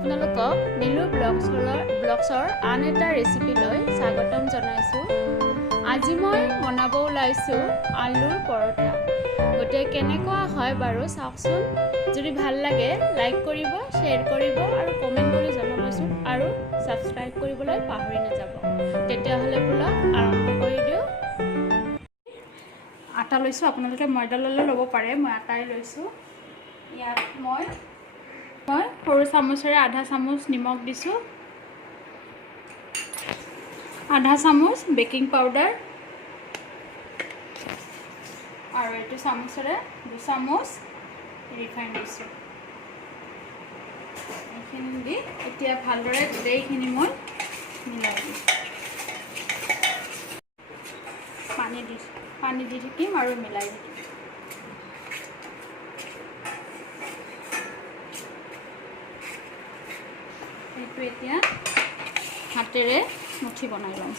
আপোনালোকক নীলু ব্লগছৰ আন এটা ৰেচিপিলৈ স্বাগতম জনাইছোঁ। আজি মই বনাব ওলাইছোঁ আলুৰ পৰঠা। গতিকে কেনেকুৱা হয় বাৰু চাওকচোন। যদি ভাল লাগে লাইক কৰিব, শ্বেয়াৰ কৰিব আৰু কমেণ্ট কৰি জনাবচোন আৰু ছাবস্ক্ৰাইব কৰিবলৈ পাহৰি নাযাব। তেতিয়াহ'লে ব্লগ আৰম্ভ কৰি দিওঁ। আটা লৈছোঁ, আপোনালোকে ময়দা ল'ব পাৰে, মই আটাই লৈছোঁ। ইয়াত মই সৰু চামুচেৰে আধা চামুচ নিমখ দিছোঁ, আধা চামুচ বেকিং পাউডাৰ আৰু এইটো চামুচেৰে 2 চামুচ ৰিফাইন দিছোঁ। এইখিনি দি এতিয়া ভালদৰে গোটেইখিনি মই মিলাই দিম। পানী দি থাকিম আৰু মিলাই থাকিম। এইটো এতিয়া হাতেৰে মুঠি বনাই ল'ম।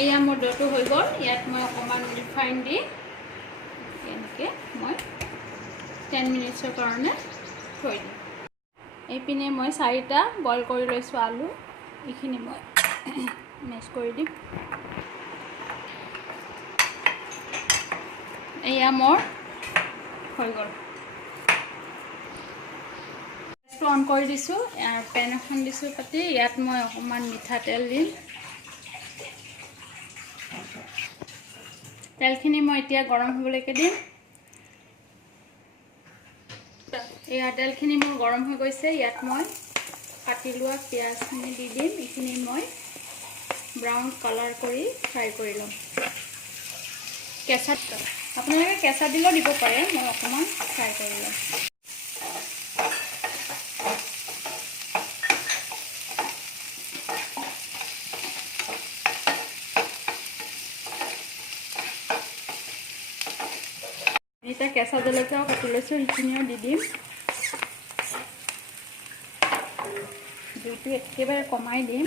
এয়া মোৰ ডোটো হৈ গ'ল। ইয়াত মই অকণমান ৰিফাইন দি এনেকৈ মই 10 মিনিটছৰ কাৰণে থৈ দিম। এইপিনে মই 4টা বইল কৰি লৈছোঁ আলু, এইখিনি মই মেছ কৰি দিম। এয়া মোৰ হৈ গ'ল। গেছটো অন কৰি দিছোঁ, পেন এখন দিছোঁ পাতি। ইয়াত মই অকণমান মিঠাতেল দিম। তেলখিনি মই এতিয়া গৰম হ'বলৈকে দিম। এয়া তেলখিনি মোৰ গৰম হৈ গৈছে। ইয়াত মই কাটি লোৱা পিঁয়াজখিনি দি দিম। এইখিনি মই ব্ৰাউন কালাৰ কৰি ফ্ৰাই কৰি ল'ম। আপোনালোকে কেঁচা দিলেও দিব পাৰে, মই অকণমান ফ্ৰাই কৰি ল'ম। এতিয়া কেঁচা জলকীয়াও কাটি লৈছোঁ, সেইখিনিও দি দিম। জুইটো একেবাৰে কমাই দিম।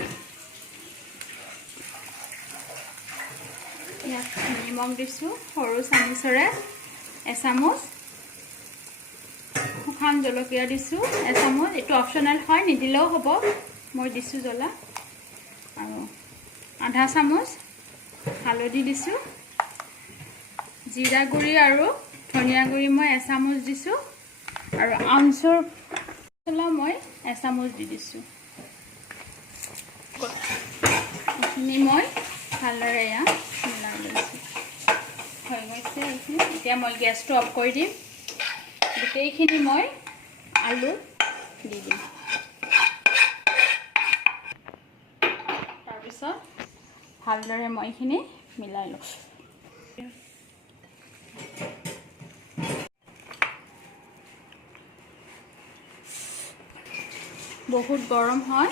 ইয়াত নিমখ দিছোঁ, সৰু চামুচেৰে এচামুচ। শুকান জলকীয়া দিছোঁ এচামুচ, এইটো অপশ্যনেল হয়, নিদিলেও হ'ব, মই দিছোঁ জ্বলা। আৰু আধা চামুচ হালধি দিছোঁ। জিৰা গুড়ি আৰু ধনিয়া গুড়ি মই এচামুচ দিছোঁ আৰু আমচুৰ মছলা মই এচামুচ দি দিছোঁ। এইখিনি মই ভালদৰে এয়া মিলাই লৈছোঁ। হৈ গৈছে এইখিনি। এতিয়া মই গেছটো অফ কৰি দিম। গোটেইখিনি মই আলু দি দিম। তাৰপিছত ভালদৰে মই এইখিনি মিলাই লওঁ। বহুত গৰম হয়।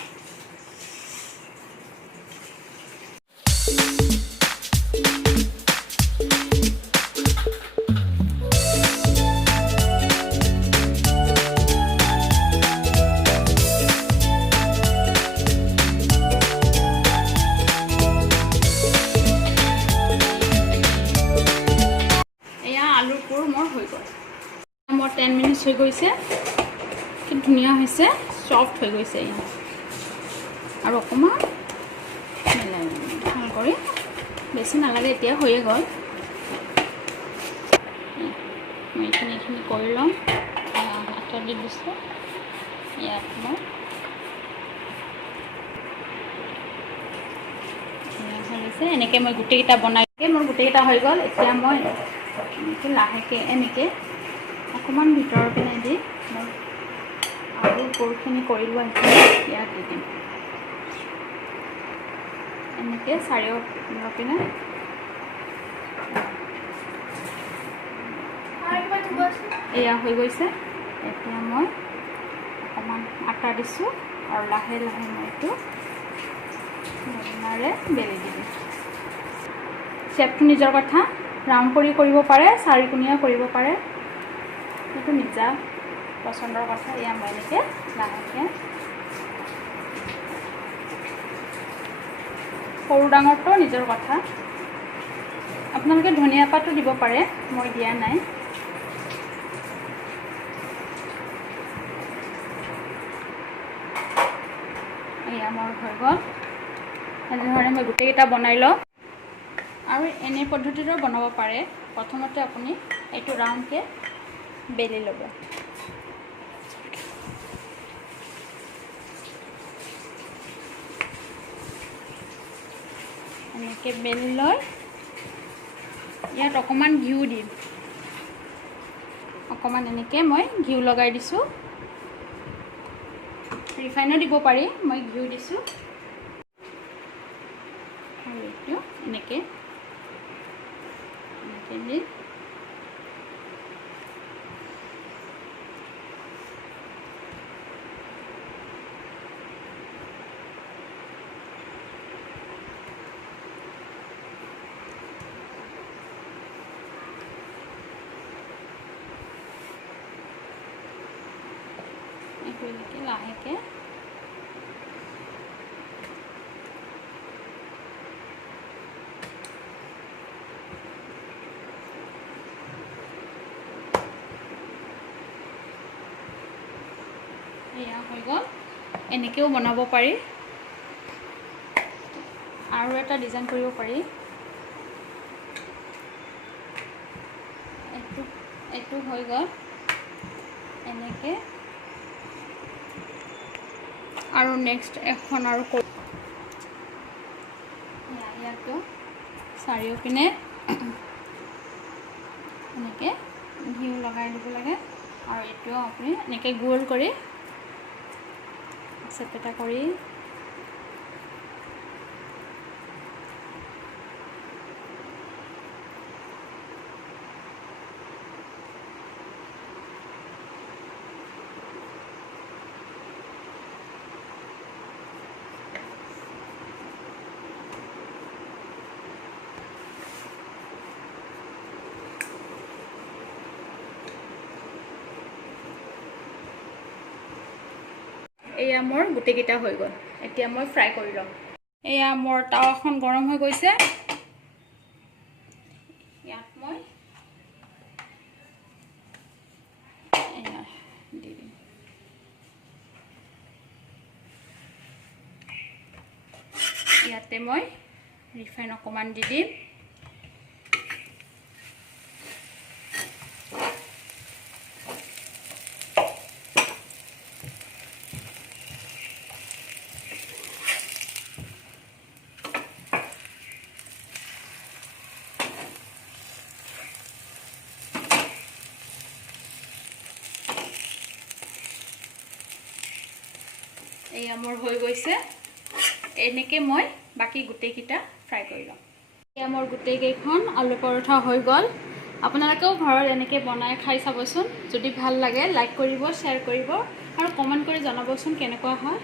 এয়া আলুৰ পুৰ মোৰ হৈ গ'ল। মোৰ 10 মিনিটছ হৈ গৈছে। কি ধুনীয়া হৈছে, সফ্ট হৈ গৈছে এয়া। আৰু অকণমান মিলাই ভাল কৰি, বেছি নালাগে, এতিয়া হৈয়ে গ'ল। মই এইখিনি কৰি ল'ম। হাতত দি দিছোঁ। ইয়াত মই এনেকৈ মই গোটেইকেইটা বনাই মোৰ গোটেইকেইটা হৈ গ'ল। এতিয়া মই এনেকৈ লাহেকৈ এনেকৈ অকণমান ভিতৰৰ পিনে দি মই আলুৰ পুৰখিনি কৰি লোৱা সেইখিনি ইয়াত দি দিম। এনেকৈ চাৰিওফালৰ পিনে এয়া হৈ গৈছে। এতিয়া মই অকণমান আটা দিছোঁ আৰু লাহে লাহে মই এইটো বেলনাৰে বেলি দিম। শ্বেপটো নিজৰ কথা, ৰাউণ্ড কৰি কৰিব পাৰে, চাৰিকোণীয়া কৰিব পাৰে, সেইটো নিজা পচন্দৰ কথা। এয়া মই এনেকৈ লাহেকৈ সৰু ডাঙৰটো নিজৰ কথা। আপোনালোকে ধনিয়া পাতো দিব পাৰে, মই দিয়া নাই। এয়া মোৰ হৈ গ'ল। এনেধৰণে মই গোটেইকেইটা বনাই লওঁ। আৰু এনে পদ্ধতিৰো বনাব পাৰে। প্ৰথমতে আপুনি এইটো ৰাউণ্ডকৈ বেলি ল'ব। এনেকৈ বেলি লৈ ইয়াত অকণমান ঘিউ দিম। অকণমান এনেকৈ মই ঘিউ লগাই দিছোঁ। ৰিফাইনো দিব পাৰি, মই ঘিউ দিছোঁ। আৰু এইটো এনেকৈ দি এইটো এনেকৈ লাহেকৈ এয়া হৈ গ'ল। এনেকৈও বনাব পাৰি। আৰু এটা ডিজাইন কৰিব পাৰি। এইটো হৈ গ'ল এনেকৈ। আৰু নেক্সট এখন আৰু ইয়াতো চাৰিওপিনে এনেকৈ ঘিউ লগাই দিব লাগে। আৰু এইটোও আপুনি এনেকৈ গোল কৰি চেপেটা কৰি এয়া মোৰ গোটেইকেইটা হৈ গ'ল। এতিয়া মই ফ্ৰাই কৰি ল'ম। এয়া মোৰ টাৱাখন গৰম হৈ গৈছে। ইয়াত মই এয়া দি দিম। ইয়াতে মই ৰিফাইন অকণমান দি দিম। এয়া মোৰ হৈ গৈছে। এনেকৈ মই বাকী গোটেইকেইটা ফ্ৰাই কৰি ল'ম। এয়া মোৰ গোটেইকেইখন আলু পৰঠা হৈ গ'ল। আপোনালোকেও ঘৰত এনেকৈ বনাই খাই চাবচোন। যদি ভাল লাগে লাইক কৰিব, শ্বেয়াৰ কৰিব আৰু কমেণ্ট কৰি জনাবচোন কেনেকুৱা হয়।